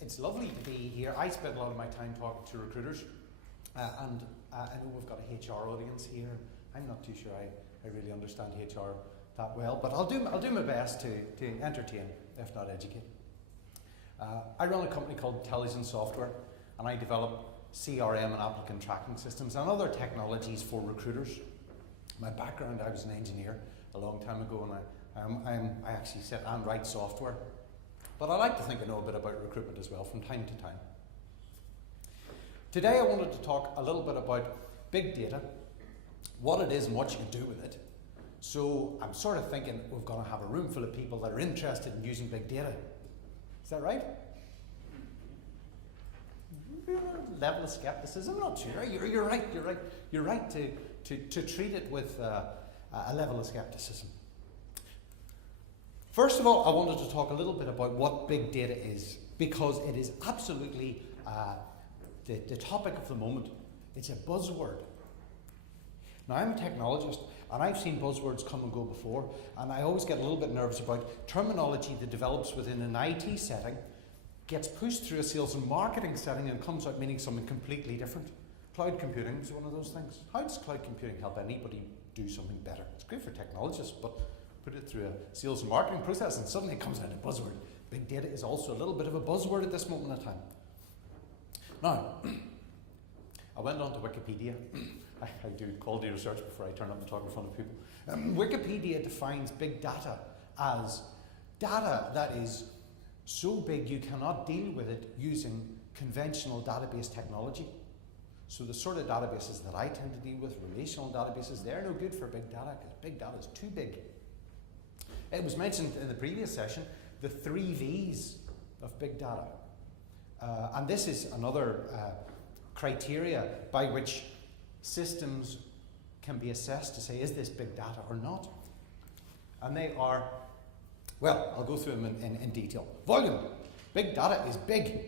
It's lovely to be here. I spend a lot of my time talking to recruiters, and I know we've got a HR audience here. I'm not too sure I really understand HR that well, but I'll do my best to entertain, if not educate. I run a company called Intelligent Software, and I develop CRM and applicant tracking systems and other technologies for recruiters. My background, I was an engineer a long time ago, and I actually sit and write software. But I like to think I know a bit about recruitment as well from time to time. Today I wanted to talk a little bit about big data, what it is and what you can do with it. So I'm sort of thinking we're going to have a room full of people that are interested in using big data. Is that right? Level of skepticism? I'm not sure. You're right. You're right to treat it with a level of skepticism. First of all, I wanted to talk a little bit about what big data is, because it is absolutely the topic of the moment. It's a buzzword. Now, I'm a technologist, and I've seen buzzwords come and go before, and I always get a little bit nervous about terminology that develops within an IT setting, gets pushed through a sales and marketing setting, and comes out meaning something completely different. Cloud computing is one of those things. How does cloud computing help anybody do something better? It's great for technologists, but put it through a sales and marketing process and suddenly it comes out a buzzword. Big data is also a little bit of a buzzword at this moment in time. Now, I went on to Wikipedia. I do quality research before I turn up and talk in front of people. Wikipedia defines big data as data that is so big you cannot deal with it using conventional database technology. So the sort of databases that I tend to deal with, relational databases, they're no good for big data because big data is too big. It was mentioned in the previous session, the 3 V's of big data. And this is another criteria by which systems can be assessed to say, is this big data or not? And they are, well, I'll go through them in detail. Volume. Big data is big.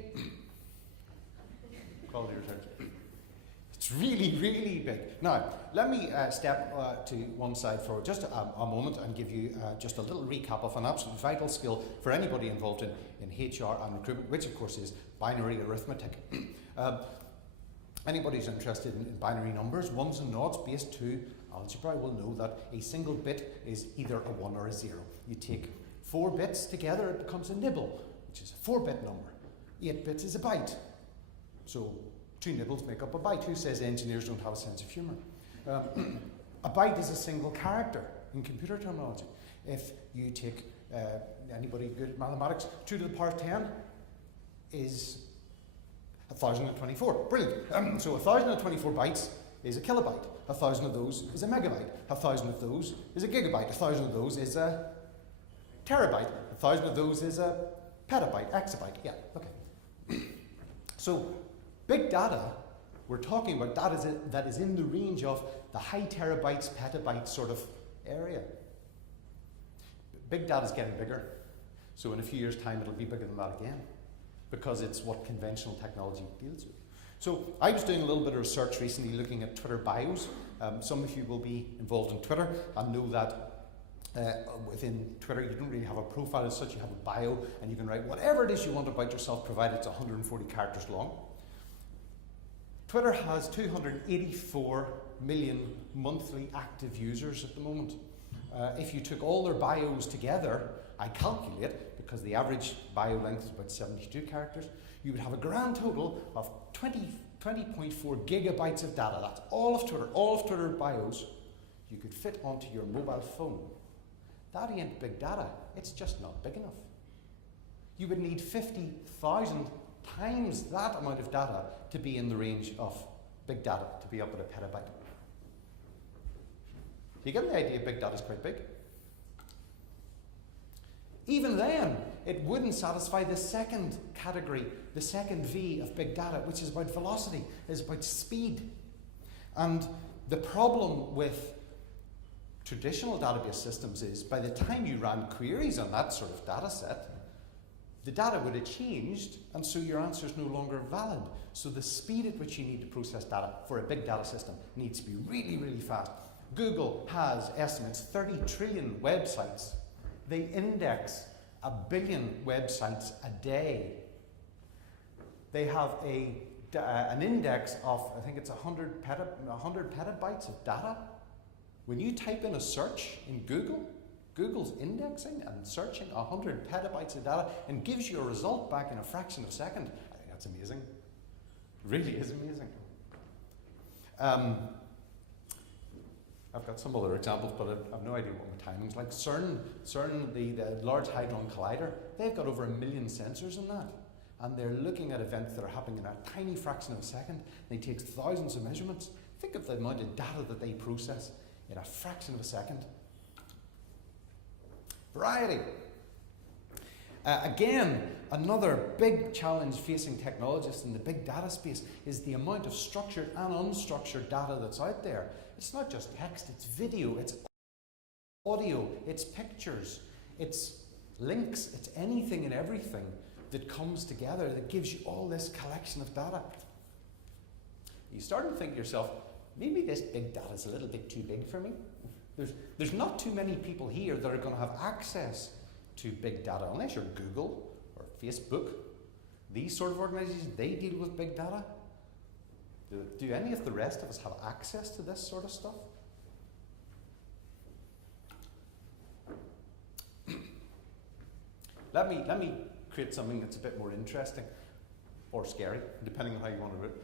Quality research. It's really, really big. Now, let me step to one side for just a moment and give you just a little recap of an absolute vital skill for anybody involved in HR and recruitment, which of course is binary arithmetic. Anybody who's interested in binary numbers, ones and noughts, base 2 algebra will know that a single bit is either a 1 or a 0. You take 4 bits together, it becomes a nibble, which is a 4-bit number. 8 bits is a byte. So 2 nibbles make up a byte. Who says engineers don't have a sense of humour? A byte is a single character in computer terminology. If you take, anybody good at mathematics, 2 to the power of 10 is 1024. Brilliant. So 1024 bytes is a kilobyte. 1,000 of those is a megabyte. 1,000 of those is a gigabyte. 1,000 of those is a terabyte. 1,000 of those is a petabyte, exabyte. Yeah, okay. So big data, we're talking about data that is in the range of the high terabytes, petabytes sort of area. Big data is getting bigger. So in a few years' time, it'll be bigger than that again, because it's what conventional technology deals with. So I was doing a little bit of research recently looking at Twitter bios. Some of you will be involved in Twitter and know that within Twitter you don't really have a profile as such, you have a bio and you can write whatever it is you want about yourself, provided it's 140 characters long. Twitter has 284 million monthly active users at the moment. If you took all their bios together, I calculate, because the average bio length is about 72 characters, you would have a grand total of 20.4 gigabytes of data. That's all of Twitter bios you could fit onto your mobile phone. That ain't big data. It's just not big enough. You would need 50,000 times that amount of data to be in the range of big data, to be up at a petabyte. You get the idea, big data is quite big. Even then, it wouldn't satisfy the second category, the second V of big data, which is about velocity, is about speed. And the problem with traditional database systems is by the time you ran queries on that sort of data set, the data would have changed, and so your answer is no longer valid. So the speed at which you need to process data for a big data system needs to be really, really fast. Google has estimates 30 trillion websites. They index 1 billion websites a day. They have an index of, I think it's 100 petabytes of data. When you type in a search in Google, Google's indexing and searching 100 petabytes of data and gives you a result back in a fraction of a second. I think that's amazing. It really is amazing. I've got some other examples, but I've no idea what my timing's like. CERN, the Large Hadron Collider, they've got over 1 million sensors in that. And they're looking at events that are happening in a tiny fraction of a second. They take thousands of measurements. Think of the amount of data that they process in a fraction of a second. Variety. Again, another big challenge facing technologists in the big data space is the amount of structured and unstructured data that's out there. It's not just text, it's video, it's audio, it's pictures, it's links, it's anything and everything that comes together that gives you all this collection of data. You start to think to yourself, maybe this big data is a little bit too big for me. There's not too many people here that are going to have access to big data, unless you're Google or Facebook. These sort of organizations, they deal with big data. Do any of the rest of us have access to this sort of stuff? Let me create something that's a bit more interesting or scary, depending on how you want to do it.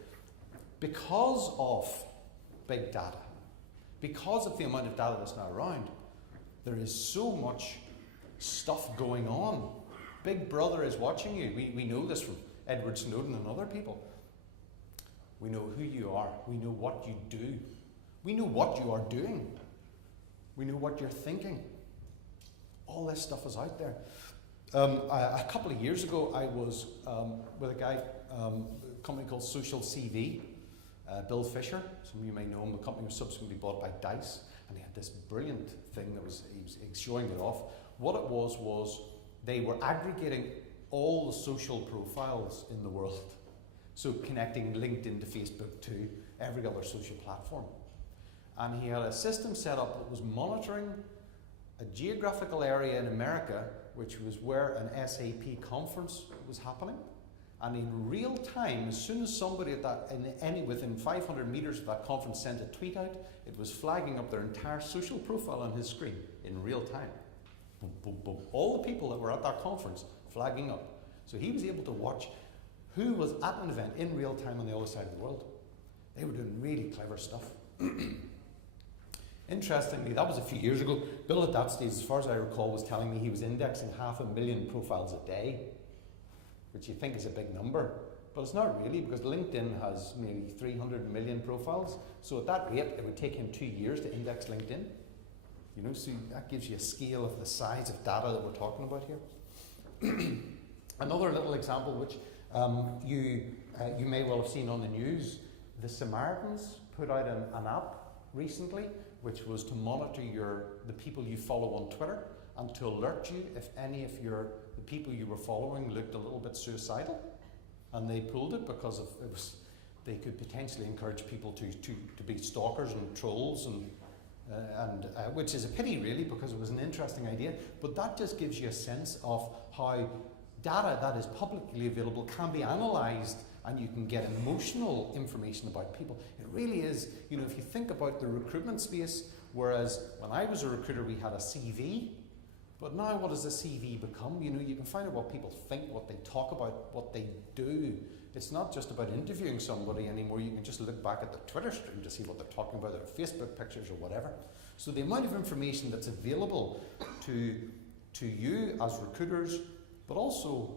Because of big data, because of the amount of data that's now around, there is so much stuff going on. Big Brother is watching you. We know this from Edward Snowden and other people. We know who you are. We know what you do. We know what you are doing. We know what you're thinking. All this stuff is out there. A couple of years ago, I was with a guy, a company called Social CV, Bill Fisher. Some of you may know him. The company was subsequently bought by Dice, and he had this brilliant thing that he was showing it off. What it was they were aggregating all the social profiles in the world. So connecting LinkedIn to Facebook to every other social platform. And he had a system set up that was monitoring a geographical area in America, which was where an SAP conference was happening. And in real time, as soon as somebody at that, within 500 meters of that conference sent a tweet out, it was flagging up their entire social profile on his screen in real time. Boom, boom, boom. All the people that were at that conference flagging up. So he was able to watch who was at an event in real time on the other side of the world. They were doing really clever stuff. Interestingly, that was a few years ago. Bill at that stage, as far as I recall, was telling me he was indexing 500,000 profiles a day, which you think is a big number, but it's not really, because LinkedIn has maybe 300 million profiles. So at that rate, it would take him 2 years to index LinkedIn. You know, so that gives you a scale of the size of data that we're talking about here. Another little example, which you may well have seen on the news, the Samaritans put out an app recently, which was to monitor the people you follow on Twitter and to alert you if any of the people you were following looked a little bit suicidal. And they pulled it because they could potentially encourage people to be stalkers and trolls, and which is a pity really, because it was an interesting idea. But that just gives you a sense of how data that is publicly available can be analysed, and you can get emotional information about people. It really is, you know, if you think about the recruitment space, whereas when I was a recruiter we had a CV, but now what does a CV become? You know, you can find out what people think, what they talk about, what they do. It's not just about interviewing somebody anymore. You can just look back at their Twitter stream to see what they're talking about, their Facebook pictures or whatever. So the amount of information that's available to you as recruiters, but also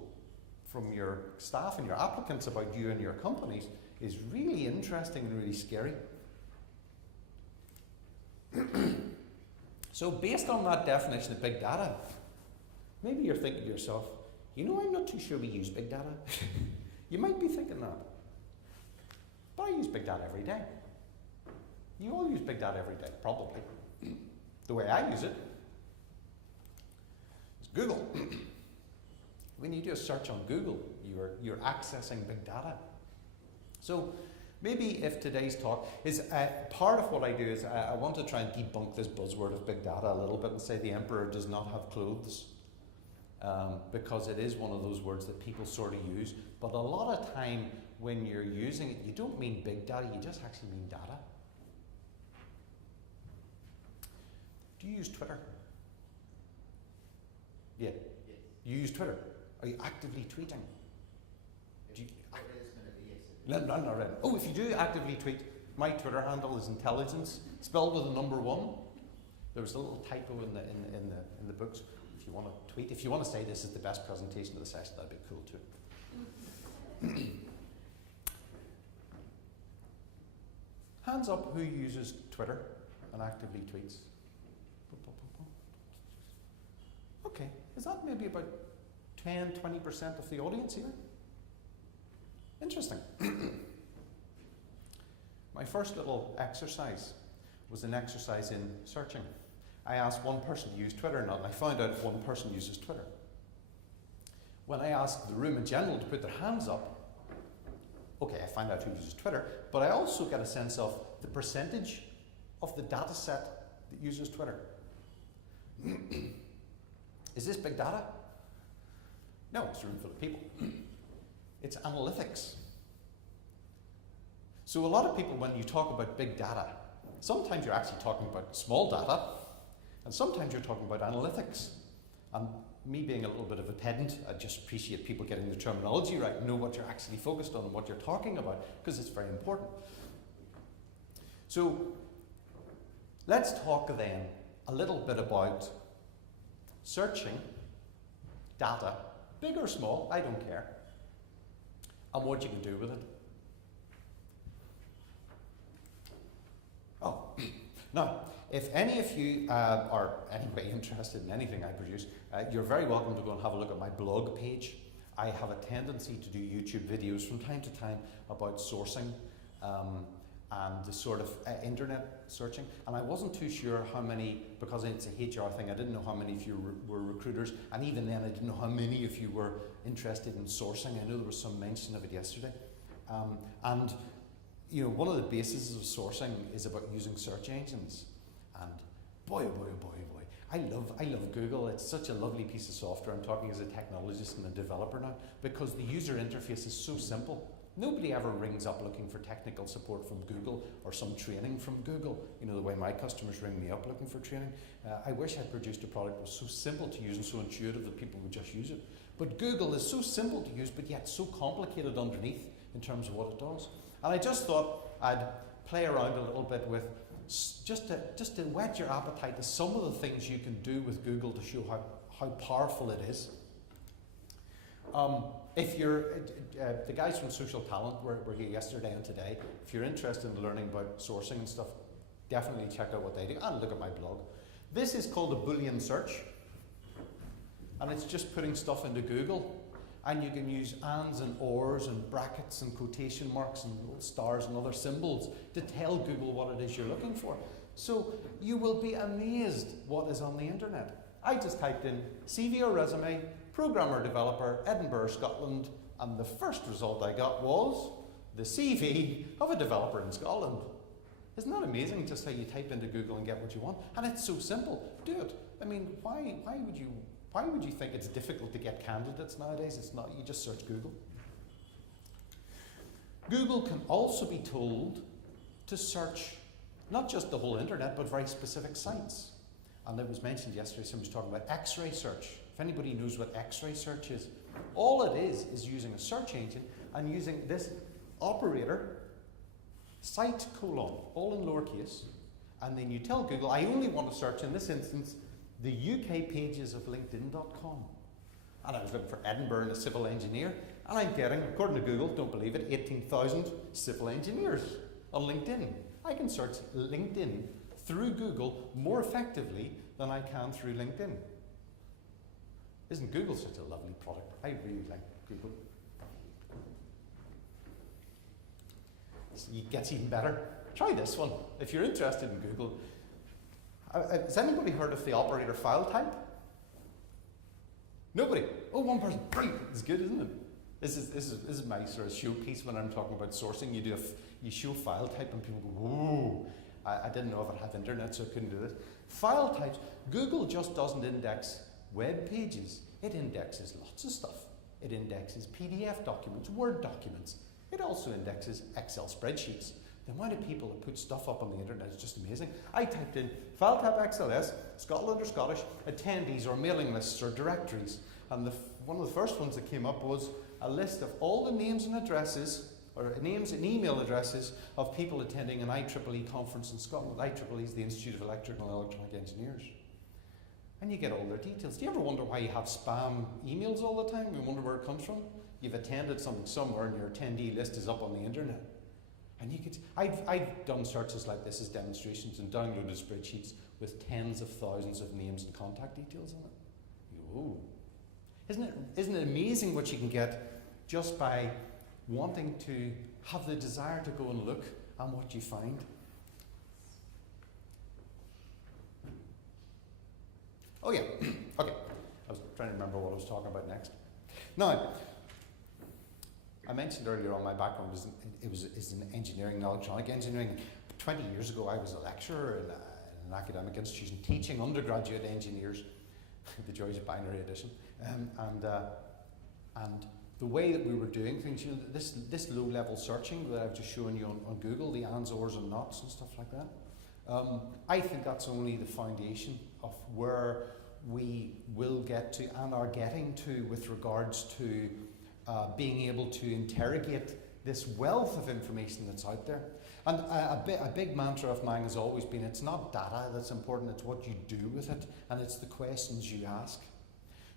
from your staff and your applicants about you and your companies, is really interesting and really scary. So based on that definition of big data, maybe you're thinking to yourself, you know, I'm not too sure we use big data. You might be thinking that. But I use big data every day. You all use big data every day, probably. The way I use it is Google. When you do a search on Google, you're accessing big data. So maybe if today's talk is part of what I do is I want to try and debunk this buzzword of big data a little bit and say the emperor does not have clothes. because it is one of those words that people sort of use. But a lot of time when you're using it, you don't mean big data, you just actually mean data. Do you use Twitter? Yeah. Yes. You use Twitter? Are you actively tweeting? Do you, no, right. Oh, if you do actively tweet, my Twitter handle is intelligence, spelled with a number 1. There was a little typo in the books. If you want to tweet, if you want to say this is the best presentation of the session, that'd be cool too. Hands up who uses Twitter and actively tweets. Okay, is that maybe about 10-20% of the audience here? Interesting. My first little exercise was an exercise in searching. I asked one person to use Twitter or not, and I found out one person uses Twitter. When I asked the room in general to put their hands up, okay, I find out who uses Twitter, but I also get a sense of the percentage of the data set that uses Twitter. Is this big data? No, it's a room full of people. It's analytics. So a lot of people, when you talk about big data, sometimes you're actually talking about small data, and sometimes you're talking about analytics. And me being a little bit of a pedant, I just appreciate people getting the terminology right and know what you're actually focused on and what you're talking about, because it's very important. So let's talk then a little bit about searching data, big or small, I don't care, and what you can do with it. Oh, now, if any of you are anyway interested in anything I produce, you're very welcome to go and have a look at my blog page. I have a tendency to do YouTube videos from time to time about sourcing and the sort of internet searching. And I wasn't too sure how many, because it's a HR thing, I didn't know how many of you were recruiters, and even then I didn't know how many of you were interested in sourcing. I know there was some mention of it yesterday. And you know, one of the bases of sourcing is about using search engines. And boy, oh boy, oh boy, oh boy, I love Google. It's such a lovely piece of software. I'm talking as a technologist and a developer now, because the user interface is so simple. Nobody ever rings up looking for technical support from Google or some training from Google, you know, the way my customers ring me up looking for training. I wish I'd produced a product that was so simple to use and so intuitive that people would just use it. But Google is so simple to use, but yet so complicated underneath in terms of what it does. And I just thought I'd play around a little bit with, just to whet your appetite to some of the things you can do with Google to show how powerful it is. If you're, the guys from Social Talent were here yesterday and today. If you're interested in learning about sourcing and stuff, definitely check out what they do and look at my blog. This is called a Boolean search, and it's just putting stuff into Google. And you can use ands and ors and brackets and quotation marks and little stars and other symbols to tell Google what it is you're looking for. So you will be amazed what is on the internet. I just typed in CV or resume, programmer developer, Edinburgh, Scotland, and the first result I got was the CV of a developer in Scotland. Isn't that amazing, just how you type into Google and get what you want? And it's so simple. Do it. I mean, why would you think it's difficult to get candidates nowadays? It's not. You just search Google. Google can also be told to search not just the whole internet, but very specific sites. And it was mentioned yesterday, someone was talking about X-ray search. If anybody knows what X-ray search is, all it is using a search engine and using this operator, site colon, all in lowercase, and then you tell Google, I only want to search, in this instance, the UK pages of LinkedIn.com. And I was looking for Edinburgh and a civil engineer, and I'm getting, according to Google, don't believe it, 18,000 civil engineers on LinkedIn. I can search LinkedIn through Google more effectively than I can through LinkedIn. Isn't Google such a lovely product? I really like Google. It gets even better. Try this one. If you're interested in Google, has anybody heard of the operator file type? Nobody? Oh, one person. Great. It's good, isn't it? This is my sort of showpiece when I'm talking about sourcing. You show file type and people go, whoa. I didn't know if I'd have internet, so I couldn't do this. File types. Google just doesn't index web pages. It indexes lots of stuff. It indexes PDF documents, Word documents. It also indexes Excel spreadsheets. The amount of people that put stuff up on the internet is just amazing. I typed in file type XLS, Scotland or Scottish, attendees or mailing lists or directories. And one of the first ones that came up was a list of all the names and addresses, or names and email addresses of people attending an IEEE conference in Scotland. IEEE is the Institute of Electrical and Electronic Engineers. And you get all their details. Do you ever wonder why you have spam emails all the time? You wonder where it comes from? You've attended something somewhere and your attendee list is up on the internet. And you could, I've done searches like this as demonstrations and downloaded spreadsheets with tens of thousands of names and contact details in it. You go, oh. Isn't it amazing what you can get just by wanting to have the desire to go and look and what you find? Oh yeah, okay. I was trying to remember what I was talking about next. Now, I mentioned earlier on my background is in engineering and electronic engineering. 20 years ago I was a lecturer in an academic institution teaching undergraduate engineers the joys of binary addition. And the way that we were doing things, you know, this low-level searching that I've just shown you on Google, the ands, ors and nots and stuff like that, I think that's only the foundation of where we will get to and are getting to with regards to being able to interrogate this wealth of information that's out there. And a big mantra of mine has always been, it's not data that's important, it's what you do with it, and it's the questions you ask.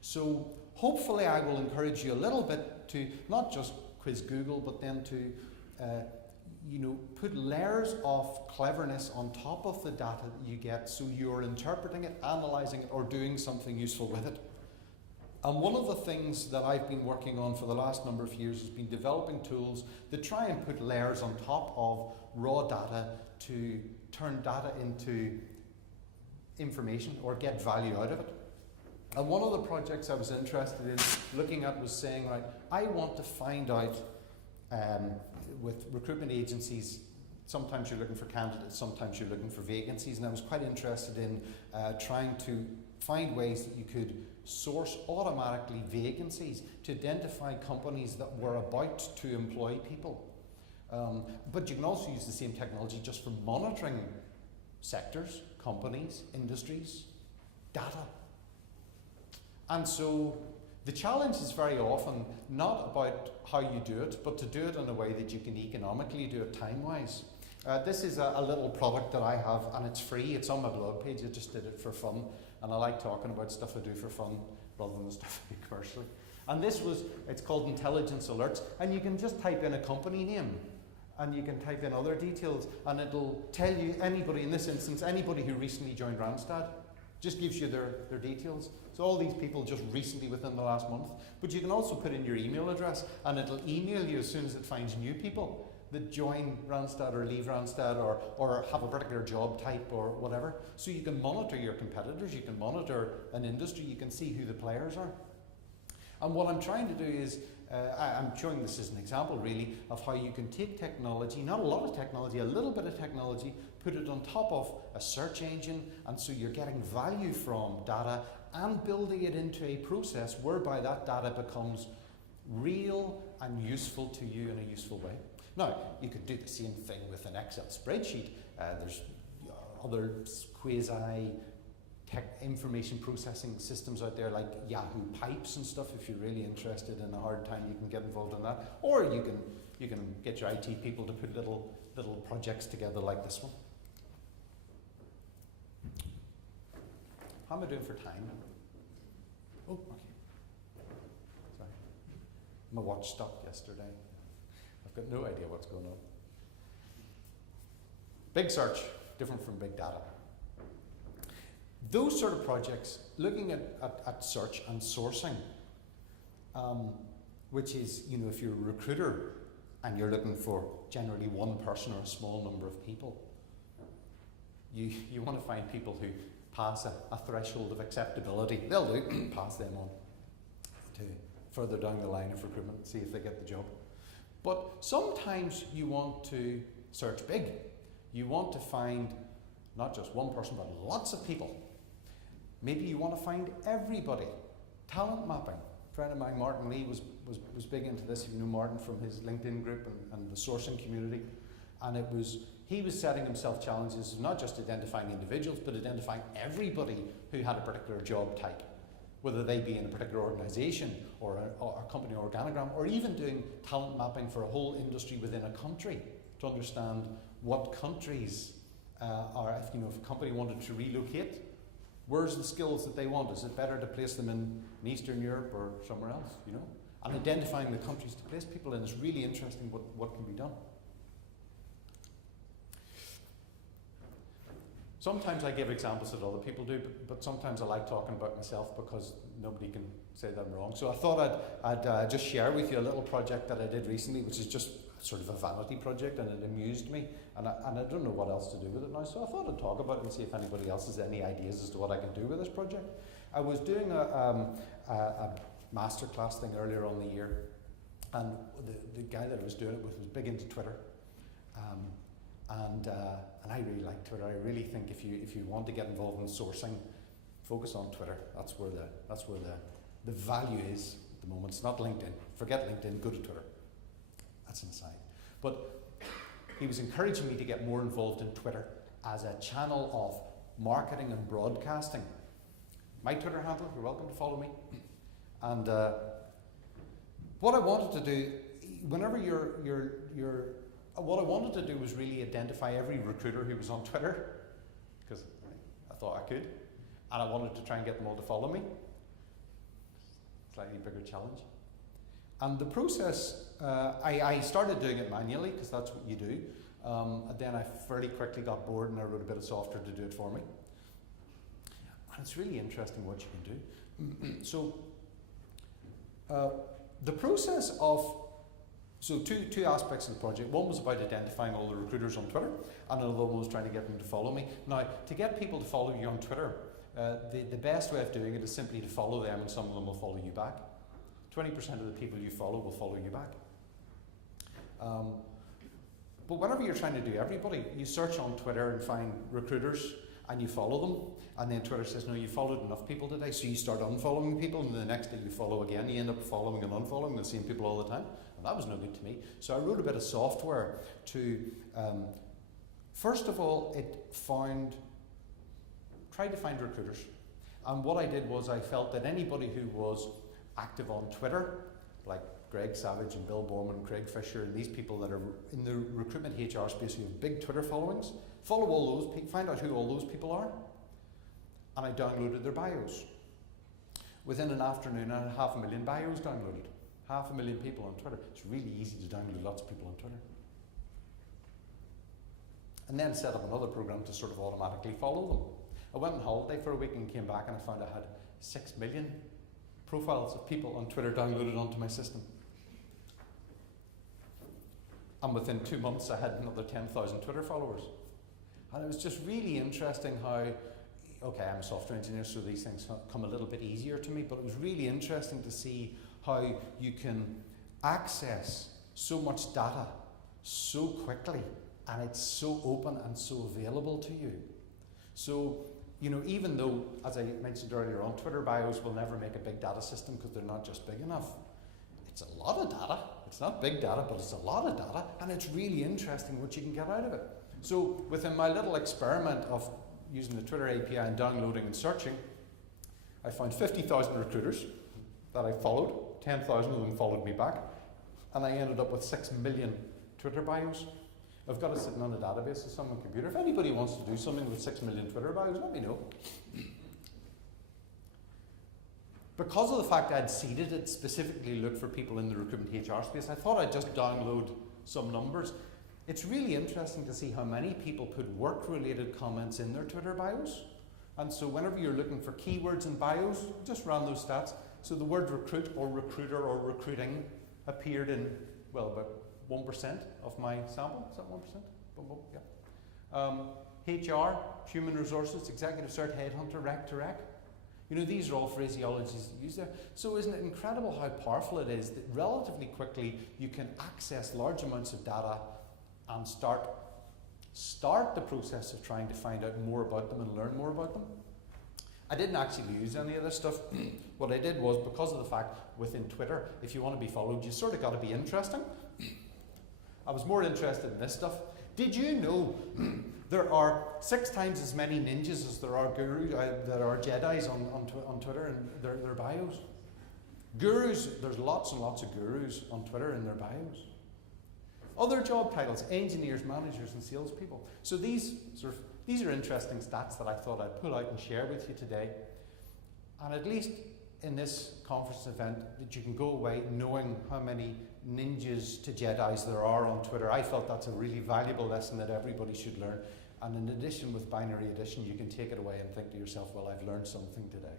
So hopefully I will encourage you a little bit to not just quiz Google, but then to put layers of cleverness on top of the data that you get, so you're interpreting it, analysing it, or doing something useful with it. And one of the things that I've been working on for the last number of years has been developing tools that try and put layers on top of raw data to turn data into information or get value out of it. And one of the projects I was interested in looking at was saying, right, I want to find out with recruitment agencies, sometimes you're looking for candidates, sometimes you're looking for vacancies, and I was quite interested in trying to find ways that you could source automatically vacancies to identify companies that were about to employ people. But you can also use the same technology just for monitoring sectors, companies, industries, data. And so the challenge is very often not about how you do it, but to do it in a way that you can economically do it time-wise. This is a little product that I have, and it's free. It's on my blog page. I just did it for fun, and I like talking about stuff I do for fun rather than the stuff I do commercially. And it's called Intelligence Alerts, and you can just type in a company name, and you can type in other details, and it'll tell you anybody, in this instance, anybody who recently joined Randstad, just gives you their details. So all these people just recently within the last month. But you can also put in your email address, and it'll email you as soon as it finds new people that join Randstad or leave Randstad or have a particular job type or whatever. So you can monitor your competitors, you can monitor an industry, you can see who the players are. And what I'm trying to do is, I'm showing this as an example really of how you can take technology, not a lot of technology, a little bit of technology, put it on top of a search engine, and so you're getting value from data and building it into a process whereby that data becomes real and useful to you in a useful way. Now, you could do the same thing with an Excel spreadsheet. There's other quasi-tech information processing systems out there like Yahoo Pipes and stuff. If you're really interested in a hard time, you can get involved in that. Or you can get your IT people to put little projects together like this one. How am I doing for time? Oh, okay. Sorry. My watch stopped yesterday. I've got no idea what's going on. Big search, different from big data. Those sort of projects, looking at search and sourcing, which is, if you're a recruiter and you're looking for generally one person or a small number of people, you want to find people who pass a threshold of acceptability. They'll do, pass them on to further down the line of recruitment and see if they get the job. But sometimes you want to search big. You want to find not just one person, but lots of people. Maybe you want to find everybody. Talent mapping. A friend of mine, Martin Lee, was big into this. You know Martin from his LinkedIn group and the sourcing community. And he was setting himself challenges of not just identifying individuals, but identifying everybody who had a particular job type, whether they be in a particular organisation or a company organogram, or even doing talent mapping for a whole industry within a country to understand what countries are. If a company wanted to relocate, where's the skills that they want? Is it better to place them in Eastern Europe or somewhere else? And identifying the countries to place people in is really interesting. What can be done? Sometimes I give examples that other people do, but sometimes I like talking about myself because nobody can say that I'm wrong. So I thought I'd just share with you a little project that I did recently, which is just sort of a vanity project, and it amused me, and I don't know what else to do with it now, so I thought I'd talk about it and see if anybody else has any ideas as to what I can do with this project. I was doing a masterclass thing earlier on the year, and the guy that I was doing it with was big into Twitter. And I really like Twitter. I really think if you want to get involved in sourcing, focus on Twitter. That's where the value is at the moment. It's not LinkedIn. Forget LinkedIn. Go to Twitter. That's an aside. But he was encouraging me to get more involved in Twitter as a channel of marketing and broadcasting. My Twitter handle. You're welcome to follow me. And what I wanted to do, whenever what I wanted to do was really identify every recruiter who was on Twitter, because I thought I could, and I wanted to try and get them all to follow me. Slightly bigger challenge. And the process, I started doing it manually, because that's what you do, and then I fairly quickly got bored and I wrote a bit of software to do it for me. And it's really interesting what you can do. So, the process of two aspects of the project. One was about identifying all the recruiters on Twitter, and another one was trying to get them to follow me. Now, to get people to follow you on Twitter, the best way of doing it is simply to follow them, and some of them will follow you back. 20% of the people you follow will follow you back. But whenever you're trying to do everybody, you search on Twitter and find recruiters, and you follow them, and then Twitter says, no, you followed enough people today, so you start unfollowing people, and the next day you follow again. You end up following and unfollowing the same people all the time. That was no good to me. So I wrote a bit of software to, first of all, tried to find recruiters. And what I did was I felt that anybody who was active on Twitter, like Greg Savage and Bill Borman and Craig Fisher and these people that are in the recruitment HR space who have big Twitter followings, follow all those people, find out who all those people are. And I downloaded their bios. Within an afternoon, I had 500,000 bios downloaded. 500,000 people on Twitter. It's really easy to download lots of people on Twitter. And then set up another program to sort of automatically follow them. I went on holiday for a week and came back and I found I had 6 million profiles of people on Twitter downloaded onto my system. And within 2 months I had another 10,000 Twitter followers. And it was just really interesting how, okay, I'm a software engineer, so these things come a little bit easier to me, but it was really interesting to see how you can access so much data so quickly, and it's so open and so available to you. So, even though, as I mentioned earlier on, Twitter bios will never make a big data system because they're not just big enough. It's a lot of data. It's not big data, but it's a lot of data, and it's really interesting what you can get out of it. So within my little experiment of using the Twitter API and downloading and searching, I found 50,000 recruiters that I followed. 10,000 of them followed me back, and I ended up with 6 million Twitter bios. I've got it sitting on a database of some on computer. If anybody wants to do something with 6 million Twitter bios, let me know. Because of the fact I'd seeded it, specifically looked for people in the recruitment HR space, I thought I'd just download some numbers. It's really interesting to see how many people put work-related comments in their Twitter bios. And so whenever you're looking for keywords in bios, just ran those stats. So the word recruit or recruiter or recruiting appeared in, well, about 1% of my sample. Is that 1%? Yeah. HR, human resources, executive search, headhunter, rec to rec. These are all phraseologies used there. So isn't it incredible how powerful it is that relatively quickly you can access large amounts of data and start the process of trying to find out more about them and learn more about them. I didn't actually use any of this stuff. What I did was, because of the fact within Twitter, if you want to be followed, you sort of got to be interesting. I was more interested in this stuff. Did you know there are 6 times as many ninjas as there are gurus, there are Jedis on Twitter and their bios? Gurus, there's lots and lots of gurus on Twitter in their bios. Other job titles, engineers, managers, and salespeople. So these are interesting stats that I thought I'd pull out and share with you today. And at least in this conference event, that you can go away knowing how many ninjas to Jedis there are on Twitter. I felt that's a really valuable lesson that everybody should learn. And in addition, with binary addition, you can take it away and think to yourself, well, I've learned something today.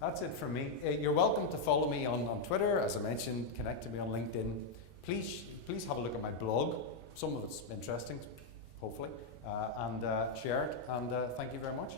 That's it from me. You're welcome to follow me on Twitter. As I mentioned, connect to me on LinkedIn. Please have a look at my blog. Some of it's interesting, hopefully, and share it. And thank you very much.